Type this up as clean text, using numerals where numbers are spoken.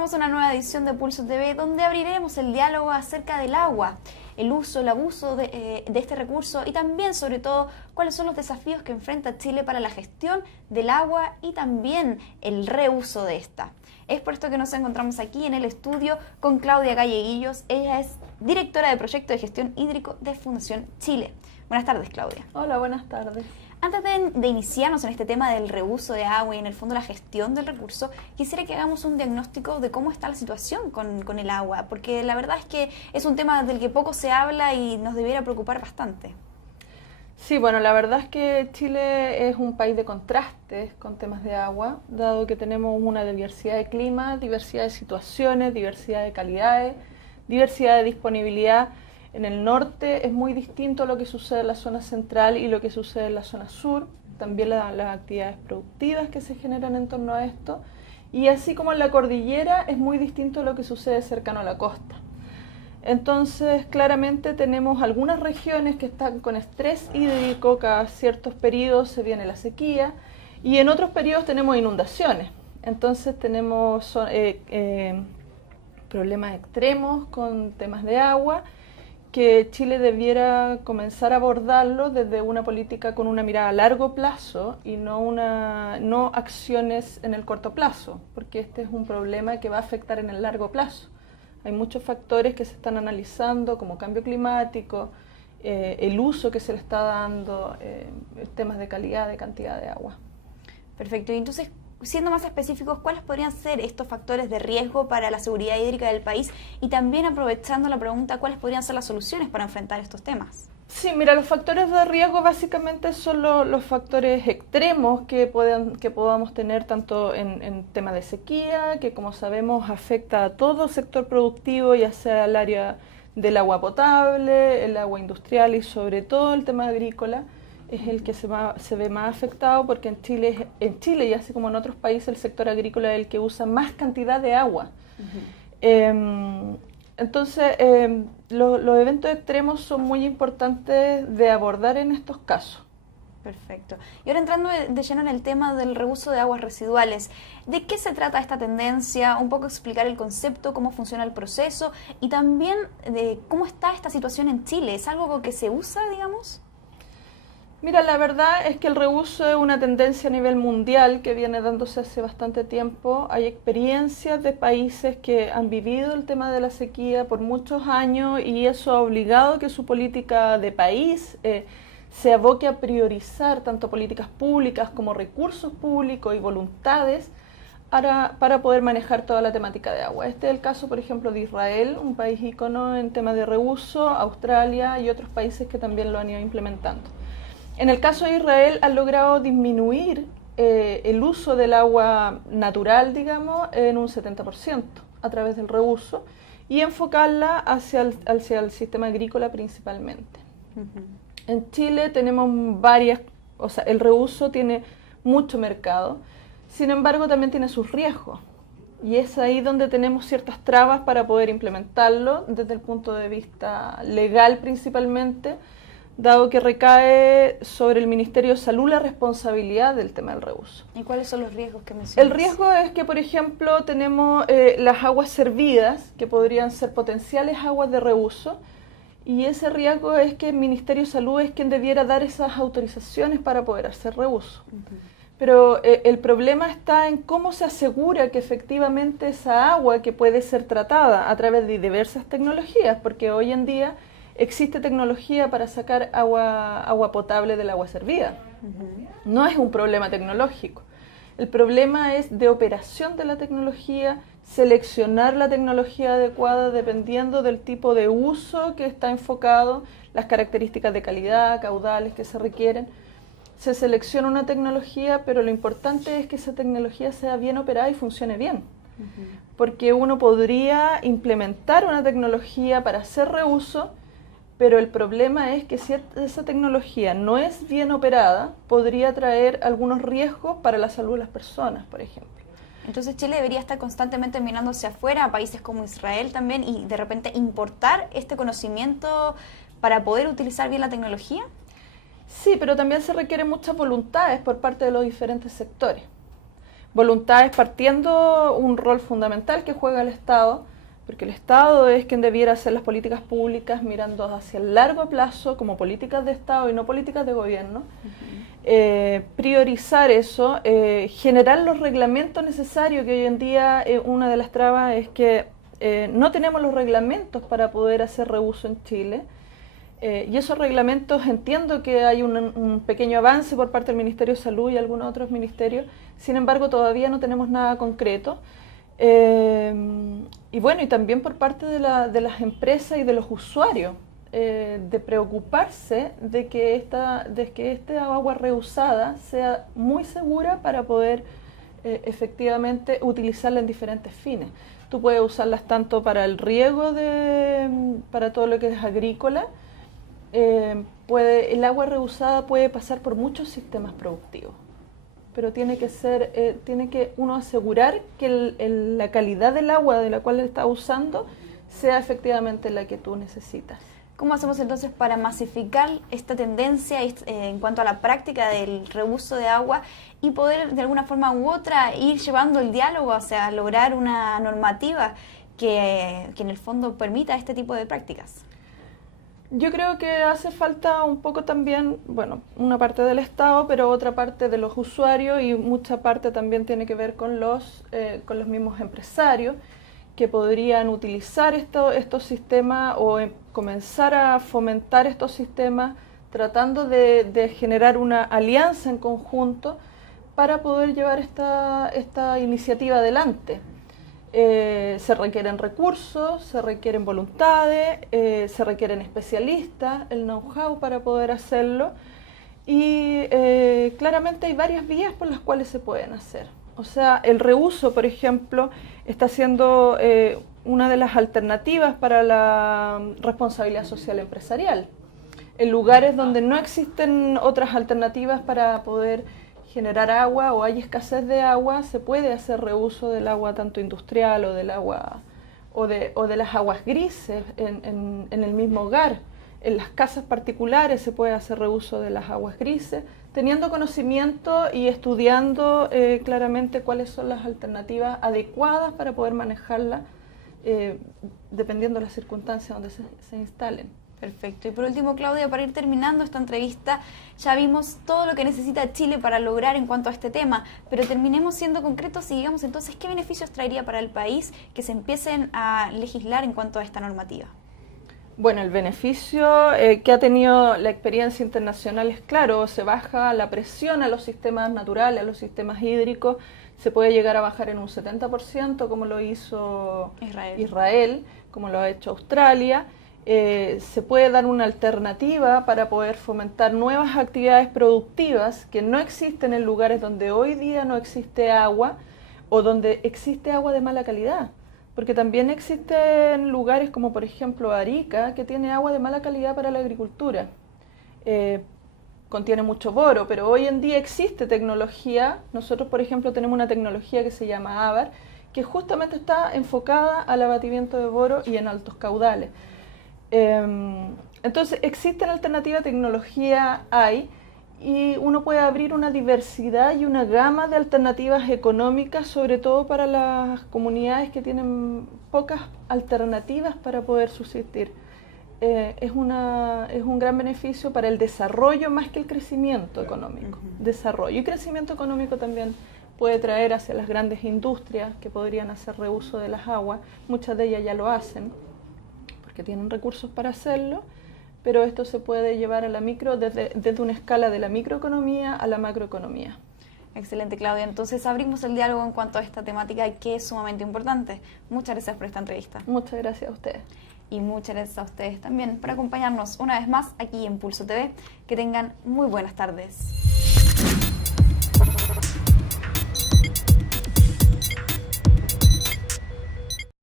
comenzamos una nueva edición de Pulso TV donde abriremos el diálogo acerca del agua, el uso, el abuso de este recurso y también, sobre todo, cuáles son los desafíos que enfrenta Chile para la gestión del agua y también el reuso de esta. Es por esto que nos encontramos aquí en el estudio con Claudia Galleguillos. Ella es directora de Proyecto de Gestión Hídrico de Fundación Chile. Buenas tardes, Claudia. Hola, buenas tardes. Antes de iniciarnos en este tema del reuso de agua y en el fondo la gestión del recurso, quisiera que hagamos un diagnóstico de cómo está la situación con el agua, porque la verdad es que es un tema del que poco se habla y nos debiera preocupar bastante. Sí, bueno, la verdad es que Chile es un país de contrastes con temas de agua, dado que tenemos una diversidad de climas, diversidad de situaciones, diversidad de calidades, diversidad de disponibilidad. En el norte es muy distinto a lo que sucede en la zona central y lo que sucede en la zona sur, también las actividades productivas que se generan en torno a esto, y así como en la cordillera es muy distinto a lo que sucede cercano a la costa. Entonces, claramente tenemos algunas regiones que están con estrés hídrico, cada ciertos periodos se viene la sequía, y en otros periodos tenemos inundaciones. Entonces tenemos problemas extremos con temas de agua, que Chile debiera comenzar a abordarlo desde una política con una mirada a largo plazo y no acciones en el corto plazo, porque este es un problema que va a afectar en el largo plazo. Hay muchos factores que se están analizando, como cambio climático, el uso que se le está dando, temas de calidad, de cantidad de agua. Perfecto. Y entonces, siendo más específicos, ¿cuáles podrían ser estos factores de riesgo para la seguridad hídrica del país? Y también, aprovechando la pregunta, ¿cuáles podrían ser las soluciones para enfrentar estos temas? Sí, mira, los factores de riesgo básicamente son los factores extremos que podamos tener tanto en temas de sequía, que como sabemos afecta a todo sector productivo, ya sea el área del agua potable, el agua industrial y sobre todo el tema agrícola. Es el que se ve más afectado porque en Chile y así como en otros países el sector agrícola es el que usa más cantidad de agua. Entonces los eventos extremos son muy importantes de abordar en estos casos. Perfecto. Y ahora entrando de lleno en el tema del reuso de aguas residuales, ¿de qué se trata esta tendencia? Un poco explicar el concepto, cómo funciona el proceso y también de cómo está esta situación en Chile. ¿Es algo que se usa, digamos? Mira, la verdad es que el reuso es una tendencia a nivel mundial que viene dándose hace bastante tiempo. Hay experiencias de países que han vivido el tema de la sequía por muchos años y eso ha obligado que su política de país se aboque a priorizar tanto políticas públicas como recursos públicos y voluntades para poder manejar toda la temática de agua. Este es el caso, por ejemplo, de Israel, un país ícono en temas de reuso, Australia y otros países que también lo han ido implementando. En el caso de Israel han logrado disminuir el uso del agua natural, digamos, en un 70% a través del reuso y enfocarla hacia el sistema agrícola principalmente. En Chile tenemos el reuso tiene mucho mercado, sin embargo también tiene sus riesgos y es ahí donde tenemos ciertas trabas para poder implementarlo desde el punto de vista legal principalmente, dado que recae sobre el Ministerio de Salud la responsabilidad del tema del reuso. ¿Y cuáles son los riesgos que mencionas? El riesgo es que, por ejemplo, tenemos las aguas servidas, que podrían ser potenciales aguas de reuso, y ese riesgo es que el Ministerio de Salud es quien debiera dar esas autorizaciones para poder hacer reuso. Pero el problema está en cómo se asegura que efectivamente esa agua que puede ser tratada a través de diversas tecnologías, porque hoy en día existe tecnología para sacar agua potable del agua servida. No es un problema tecnológico. El problema es de operación de la tecnología, seleccionar la tecnología adecuada dependiendo del tipo de uso que está enfocado, las características de calidad, caudales que se requieren. Se selecciona una tecnología, pero lo importante es que esa tecnología sea bien operada y funcione bien. Porque uno podría implementar una tecnología para hacer reuso, pero el problema es que si esa tecnología no es bien operada, podría traer algunos riesgos para la salud de las personas, por ejemplo. Entonces Chile debería estar constantemente mirando hacia afuera, a países como Israel también, y de repente importar este conocimiento para poder utilizar bien la tecnología. Sí, pero también se requieren muchas voluntades por parte de los diferentes sectores. voluntades partiendo un rol fundamental que juega el Estado, porque el Estado es quien debiera hacer las políticas públicas mirando hacia el largo plazo como políticas de Estado y no políticas de gobierno. Priorizar eso, generar los reglamentos necesarios, que hoy en día una de las trabas es que no tenemos los reglamentos para poder hacer reuso en Chile. Y esos reglamentos, entiendo que hay un pequeño avance por parte del Ministerio de Salud y algunos otros ministerios, sin embargo todavía no tenemos nada concreto. Y bueno, y también por parte de las empresas y de los usuarios, de preocuparse de que esta agua reusada sea muy segura para poder efectivamente utilizarla en diferentes fines. Tú puedes usarlas tanto para el riego, para todo lo que es agrícola. El agua reusada puede pasar por muchos sistemas productivos, pero tiene que uno asegurar que la calidad del agua de la cual está usando sea efectivamente la que tú necesitas. ¿Cómo hacemos entonces para masificar esta tendencia en cuanto a la práctica del reuso de agua y poder de alguna forma u otra ir llevando el diálogo, o sea, lograr una normativa que en el fondo permita este tipo de prácticas? Yo creo que hace falta un poco también, bueno, una parte del Estado, pero otra parte de los usuarios y mucha parte también tiene que ver con los mismos empresarios que podrían utilizar estos sistemas o comenzar a fomentar estos sistemas tratando de generar una alianza en conjunto para poder llevar esta iniciativa adelante. Se requieren recursos, se requieren voluntades, se requieren especialistas, el know-how para poder hacerlo y claramente hay varias vías por las cuales se pueden hacer. O sea, el reuso, por ejemplo, está siendo una de las alternativas para la responsabilidad social empresarial. En lugares donde no existen otras alternativas para poder generar agua o hay escasez de agua, se puede hacer reuso del agua tanto industrial o del agua o de las aguas grises en el mismo hogar. En las casas particulares se puede hacer reuso de las aguas grises, teniendo conocimiento y estudiando claramente cuáles son las alternativas adecuadas para poder manejarlas dependiendo de las circunstancias donde se instalen. Perfecto. Y por último, Claudia, para ir terminando esta entrevista, ya vimos todo lo que necesita Chile para lograr en cuanto a este tema, pero terminemos siendo concretos y digamos entonces qué beneficios traería para el país que se empiecen a legislar en cuanto a esta normativa. Bueno, el beneficio que ha tenido la experiencia internacional es claro, se baja la presión a los sistemas naturales, a los sistemas hídricos, se puede llegar a bajar en un 70%, como lo hizo Israel, como lo ha hecho Australia. Se puede dar una alternativa para poder fomentar nuevas actividades productivas que no existen en lugares donde hoy día no existe agua o donde existe agua de mala calidad. Porque también existen lugares como por ejemplo Arica, que tiene agua de mala calidad para la agricultura. Contiene mucho boro, pero hoy en día existe tecnología. Nosotros por ejemplo tenemos una tecnología que se llama ABAR, que justamente está enfocada al abatimiento de boro y en altos caudales. Entonces existen alternativas, tecnología hay, y uno puede abrir una diversidad y una gama de alternativas económicas, sobre todo para las comunidades que tienen pocas alternativas para poder subsistir. Es un gran beneficio para el desarrollo más que el crecimiento económico. Desarrollo y crecimiento económico también puede traer hacia las grandes industrias que podrían hacer reuso de las aguas. Muchas de ellas ya lo hacen porque tienen recursos para hacerlo, pero esto se puede llevar a la micro desde una escala de la microeconomía a la macroeconomía. Excelente, Claudia. Entonces abrimos el diálogo en cuanto a esta temática que es sumamente importante. Muchas gracias por esta entrevista. Muchas gracias a ustedes. Y muchas gracias a ustedes también por acompañarnos una vez más aquí en Pulso TV. Que tengan muy buenas tardes.